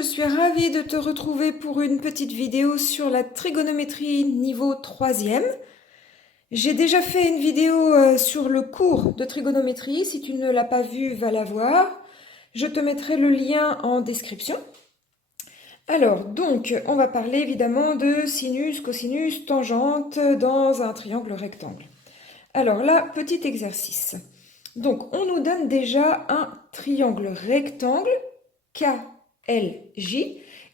je suis ravie de te retrouver pour une petite vidéo sur la trigonométrie niveau 3e. J'ai déjà fait une vidéo sur le cours de trigonométrie, si tu ne l'as pas vue, va la voir. Je te mettrai le lien en description. Alors, donc, on va parler évidemment de sinus, cosinus, tangente dans un triangle rectangle. Alors là, petit exercice. Donc, on nous donne déjà un triangle rectangle, KLJ.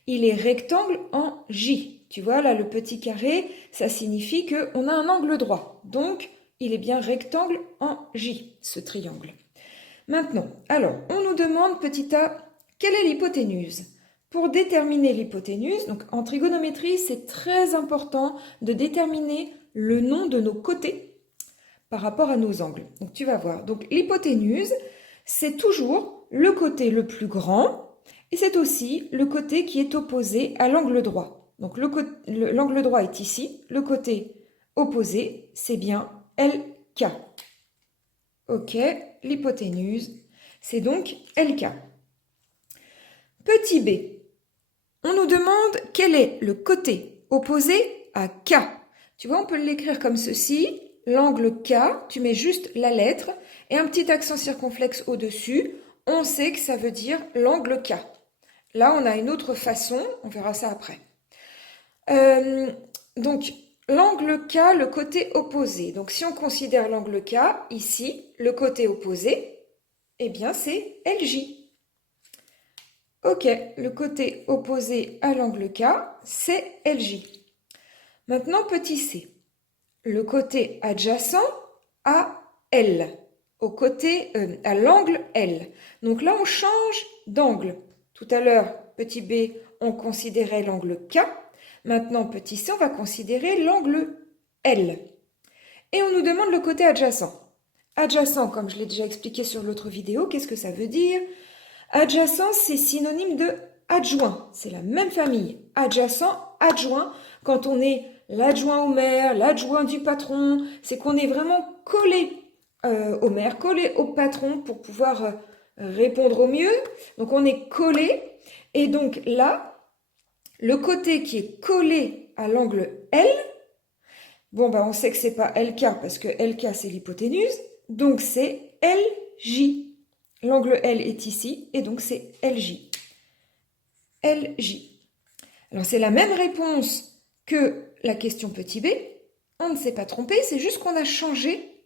Il est rectangle en J. Tu vois, là, le petit carré, ça signifie qu'on a un angle droit. Donc, il est bien rectangle en J, ce triangle. Maintenant, alors, on nous demande, petit a, quelle est l'hypoténuse? Pour déterminer l'hypoténuse, donc en trigonométrie, c'est très important de déterminer le nom de nos côtés par rapport à nos angles. Donc tu vas voir. Donc l'hypoténuse, c'est toujours le côté le plus grand et c'est aussi le côté qui est opposé à l'angle droit. Donc l'angle droit est ici, le côté opposé, c'est bien LK. Ok, l'hypoténuse, c'est donc LK. Petit b, on nous demande quel est le côté opposé à K. Tu vois, on peut l'écrire comme ceci. L'angle K, tu mets juste la lettre et un petit accent circonflexe au-dessus. On sait que ça veut dire l'angle K. Là, on a une autre façon, on verra ça après. Donc, l'angle K, le côté opposé. Donc, si on considère l'angle K, ici, le côté opposé, eh bien, c'est LJ. Ok, le côté opposé à l'angle K, c'est LJ. Maintenant, petit c. Le côté adjacent à L, à l'angle L. Donc là, on change d'angle. Tout à l'heure, petit b, on considérait l'angle K. Maintenant, petit c, on va considérer l'angle L. Et on nous demande le côté adjacent. Adjacent, comme je l'ai déjà expliqué sur l'autre vidéo, qu'est-ce que ça veut dire? Adjacent, c'est synonyme de adjoint. C'est la même famille. Adjacent, adjoint. Quand on est l'adjoint au maire, l'adjoint du patron, c'est qu'on est vraiment collé au maire, collé au patron pour pouvoir répondre au mieux. Donc on est collé. Et donc là, le côté qui est collé à l'angle L, bon on sait que c'est pas LK parce que LK c'est l'hypoténuse, donc c'est LJ. L'angle L est ici, et donc c'est LJ. LJ. Alors c'est la même réponse que la question petit b. On ne s'est pas trompé, c'est juste qu'on a changé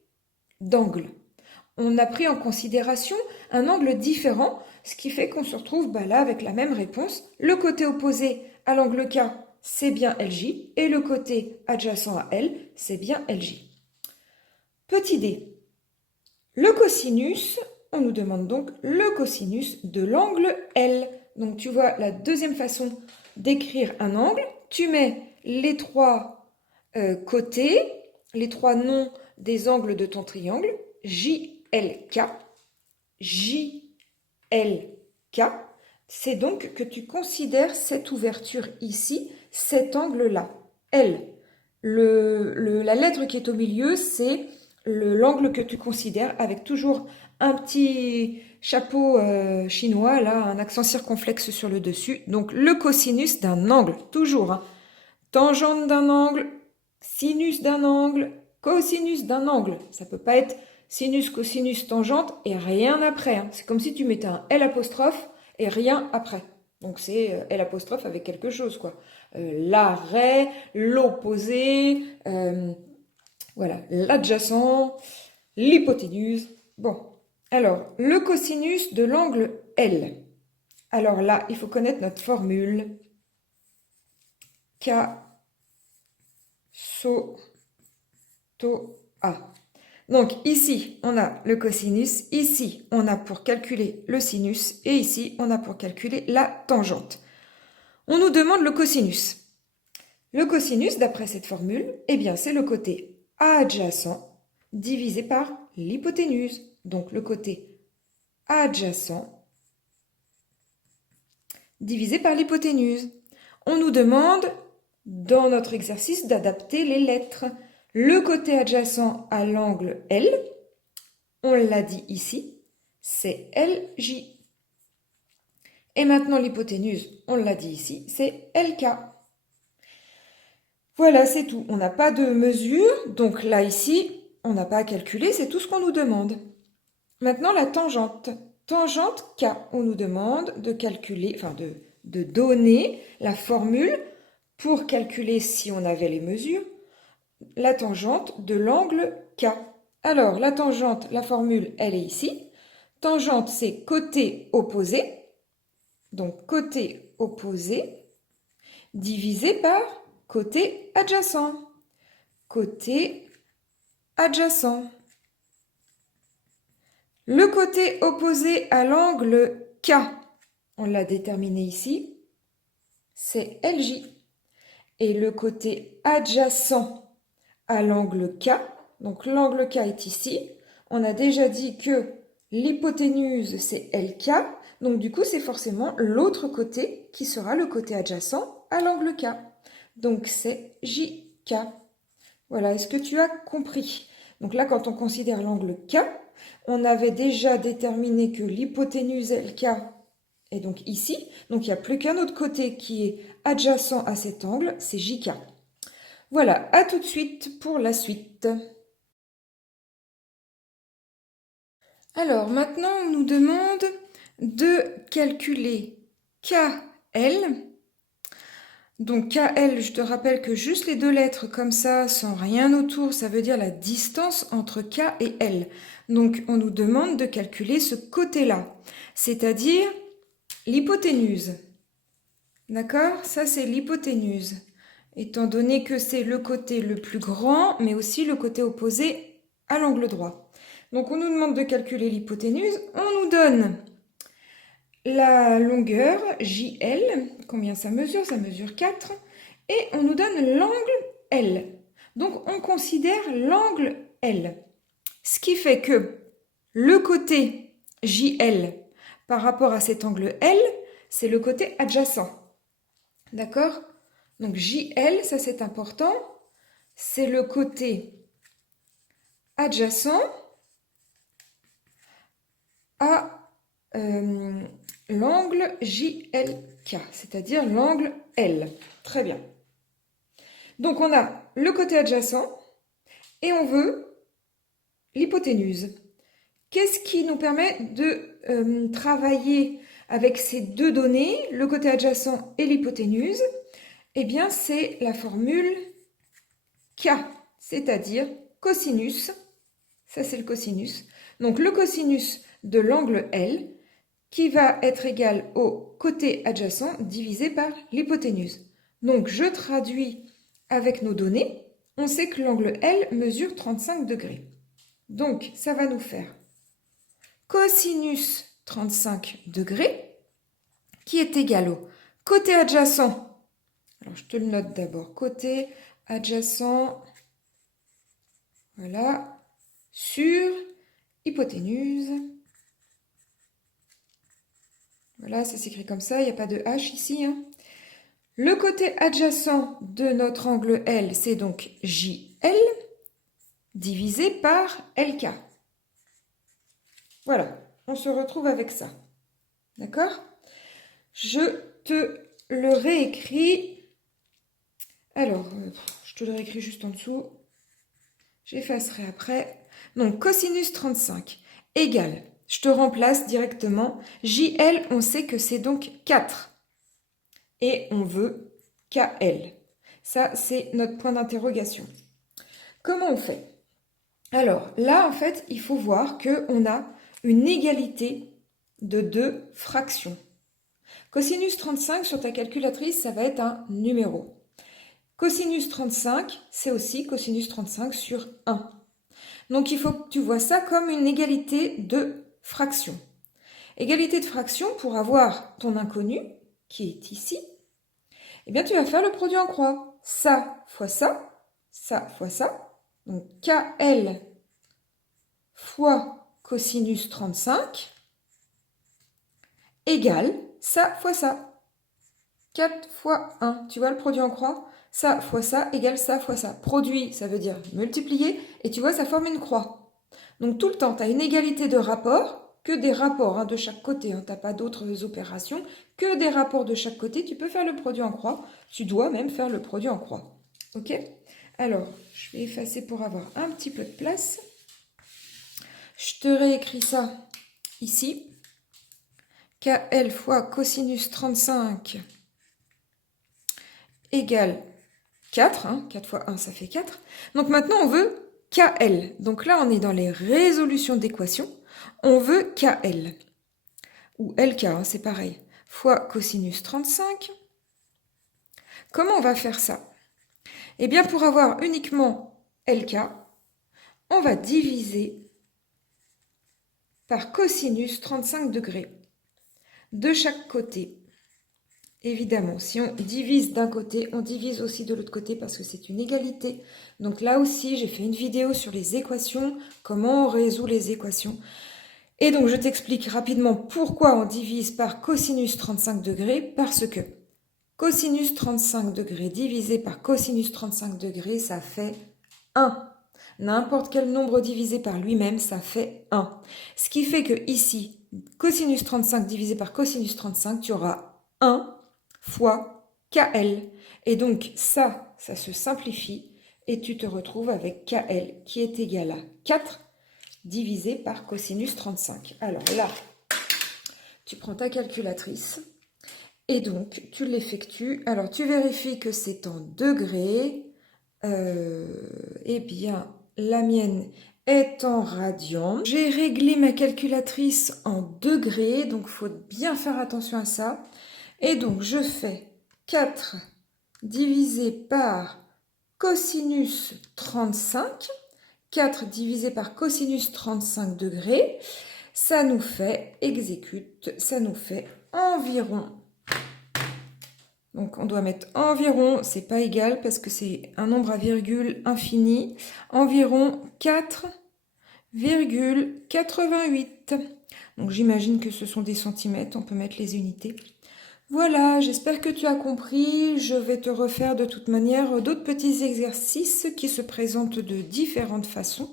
d'angle. On a pris en considération un angle différent, ce qui fait qu'on se retrouve là avec la même réponse. Le côté opposé à l'angle K, c'est bien LJ, et le côté adjacent à L, c'est bien LJ. Petit d. Le cosinus, on nous demande donc le cosinus de l'angle L. Donc tu vois la deuxième façon d'écrire un angle. Tu mets les trois côtés, les trois noms des angles de ton triangle, JLK, JLK. C'est donc que tu considères cette ouverture ici, cet angle-là, L. La lettre qui est au milieu, c'est l'angle que tu considères avec toujours un petit chapeau chinois, là, un accent circonflexe sur le dessus. Donc, le cosinus d'un angle, toujours. Hein. Tangente d'un angle, sinus d'un angle, cosinus d'un angle. Ça peut pas être sinus, cosinus, tangente et rien après. Hein. C'est comme si tu mettais un L apostrophe et rien après. Donc, c'est L apostrophe avec quelque chose, quoi. L'arrêt, l'opposé, voilà, l'adjacent, l'hypoténuse. Bon, alors, le cosinus de l'angle L. Alors là, il faut connaître notre formule. K, so, to, A. Donc ici, on a le cosinus, ici, on a pour calculer le sinus, et ici, on a pour calculer la tangente. On nous demande le cosinus. Le cosinus, d'après cette formule, eh bien, c'est le côté adjacent divisé par l'hypoténuse. Donc, le côté adjacent divisé par l'hypoténuse. On nous demande, dans notre exercice, d'adapter les lettres. Le côté adjacent à l'angle L, on l'a dit ici, c'est LJ. Et maintenant, l'hypoténuse, on l'a dit ici, c'est LK. Voilà, c'est tout. On n'a pas de mesure, donc là, ici, on n'a pas à calculer, c'est tout ce qu'on nous demande. Maintenant, la tangente. Tangente K, on nous demande de calculer, enfin de donner la formule pour calculer, si on avait les mesures, la tangente de l'angle K. Alors, la tangente, la formule, elle est ici. Tangente, c'est côté opposé. Donc, côté opposé divisé par côté adjacent. Côté adjacent. Le côté opposé à l'angle K, on l'a déterminé ici, c'est LJ. Et le côté adjacent à l'angle K, donc l'angle K est ici, on a déjà dit que l'hypoténuse c'est LK, donc du coup c'est forcément l'autre côté qui sera le côté adjacent à l'angle K. Donc c'est JK. Voilà, est-ce que tu as compris? Donc là, quand on considère l'angle K, on avait déjà déterminé que l'hypoténuse LK est donc ici. Donc il n'y a plus qu'un autre côté qui est adjacent à cet angle, c'est JK. Voilà, à tout de suite pour la suite. Alors maintenant, on nous demande de calculer KL. Donc KL, je te rappelle que juste les deux lettres comme ça, sans rien autour, ça veut dire la distance entre K et L. Donc on nous demande de calculer ce côté-là, c'est-à-dire l'hypoténuse. D'accord? Ça c'est l'hypoténuse, étant donné que c'est le côté le plus grand, mais aussi le côté opposé à l'angle droit. Donc on nous demande de calculer l'hypoténuse, on nous donne la longueur JL, combien ça mesure? Ça mesure 4. Et on nous donne l'angle L. Donc on considère l'angle L. Ce qui fait que le côté JL par rapport à cet angle L, c'est le côté adjacent. D'accord? Donc JL, ça c'est important, c'est le côté adjacent à l'angle JLK, c'est-à-dire l'angle L. Très bien. Donc on a le côté adjacent et on veut l'hypoténuse. Qu'est-ce qui nous permet de travailler avec ces deux données, le côté adjacent et l'hypoténuse? Eh bien, c'est la formule K, c'est-à-dire cosinus. Ça, c'est le cosinus. Donc, le cosinus de l'angle L qui va être égal au côté adjacent divisé par l'hypoténuse. Donc, je traduis avec nos données. On sait que l'angle L mesure 35 degrés. Donc, ça va nous faire cosinus 35 degrés qui est égal au côté adjacent. Alors, je te le note d'abord. Côté adjacent, voilà, sur hypoténuse. Voilà, ça s'écrit comme ça, il n'y a pas de H ici. Hein. Le côté adjacent de notre angle L, c'est donc JL divisé par LK. Voilà, on se retrouve avec ça. D'accord? Je te le réécris. Alors, je te le réécris juste en dessous. J'effacerai après. Donc, cosinus 35 égale, je te remplace directement. JL, on sait que c'est donc 4. Et on veut KL. Ça, c'est notre point d'interrogation. Comment on fait? Alors, là, en fait, il faut voir qu'on a une égalité de deux fractions. Cosinus 35 sur ta calculatrice, ça va être un numéro. Cosinus 35, c'est aussi cosinus 35 sur 1. Donc, il faut que tu vois ça comme une égalité de fractions. Égalité de fractions, pour avoir ton inconnu, qui est ici, eh bien, tu vas faire le produit en croix. Ça fois ça, ça fois ça. Donc, KL fois cosinus 35 égale ça fois ça. 4 fois 1, tu vois le produit en croix? Ça fois ça égale ça fois ça. Produit, ça veut dire multiplier, et tu vois, ça forme une croix. Donc tout le temps, tu as une égalité de rapport, que des rapports hein, de chaque côté. Hein. Tu n'as pas d'autres opérations, que des rapports de chaque côté. Tu peux faire le produit en croix. Tu dois même faire le produit en croix. Ok? Alors, je vais effacer pour avoir un petit peu de place. Je te réécris ça ici. KL fois cosinus 35 égale 4. Hein, 4 fois 1, ça fait 4. Donc maintenant, on veut KL. Donc là, on est dans les résolutions d'équations. On veut KL. Ou LK, hein, c'est pareil. Fois cosinus 35. Comment on va faire ça? Eh bien, pour avoir uniquement LK, on va diviser par cosinus 35 degrés de chaque côté. Évidemment, si on divise d'un côté, on divise aussi de l'autre côté parce que c'est une égalité. Donc là aussi, j'ai fait une vidéo sur les équations, comment on résout les équations. Et donc, je t'explique rapidement pourquoi on divise par cosinus 35 degrés, parce que cosinus 35 degrés divisé par cosinus 35 degrés, ça fait 1. N'importe quel nombre divisé par lui-même, ça fait 1. Ce qui fait que ici, cosinus 35 divisé par cosinus 35, tu auras 1 fois KL. Et donc ça se simplifie et tu te retrouves avec KL qui est égal à 4 divisé par cosinus 35. Alors là, tu prends ta calculatrice et donc tu l'effectues. Alors tu vérifies que c'est en degrés. Eh bien, la mienne est en radians. J'ai réglé ma calculatrice en degrés, donc il faut bien faire attention à ça. Et donc, je fais 4 divisé par cosinus 35. 4 divisé par cosinus 35 degrés. Ça nous fait, exécute, ça nous fait environ. Donc, on doit mettre environ, c'est pas égal parce que c'est un nombre à virgule infini. Environ 4,88. Donc, j'imagine que ce sont des centimètres. On peut mettre les unités. Voilà, j'espère que tu as compris. Je vais te refaire de toute manière d'autres petits exercices qui se présentent de différentes façons.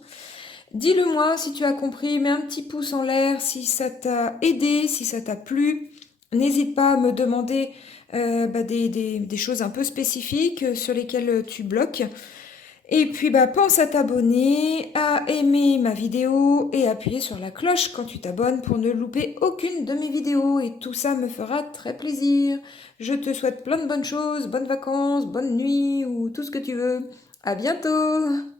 Dis-le-moi si tu as compris, mets un petit pouce en l'air si ça t'a aidé, si ça t'a plu. N'hésite pas à me demander des choses un peu spécifiques sur lesquelles tu bloques. Et puis pense à t'abonner, à aimer ma vidéo et appuyer sur la cloche quand tu t'abonnes pour ne louper aucune de mes vidéos. Et tout ça me fera très plaisir. Je te souhaite plein de bonnes choses, bonnes vacances, bonne nuit ou tout ce que tu veux. À bientôt!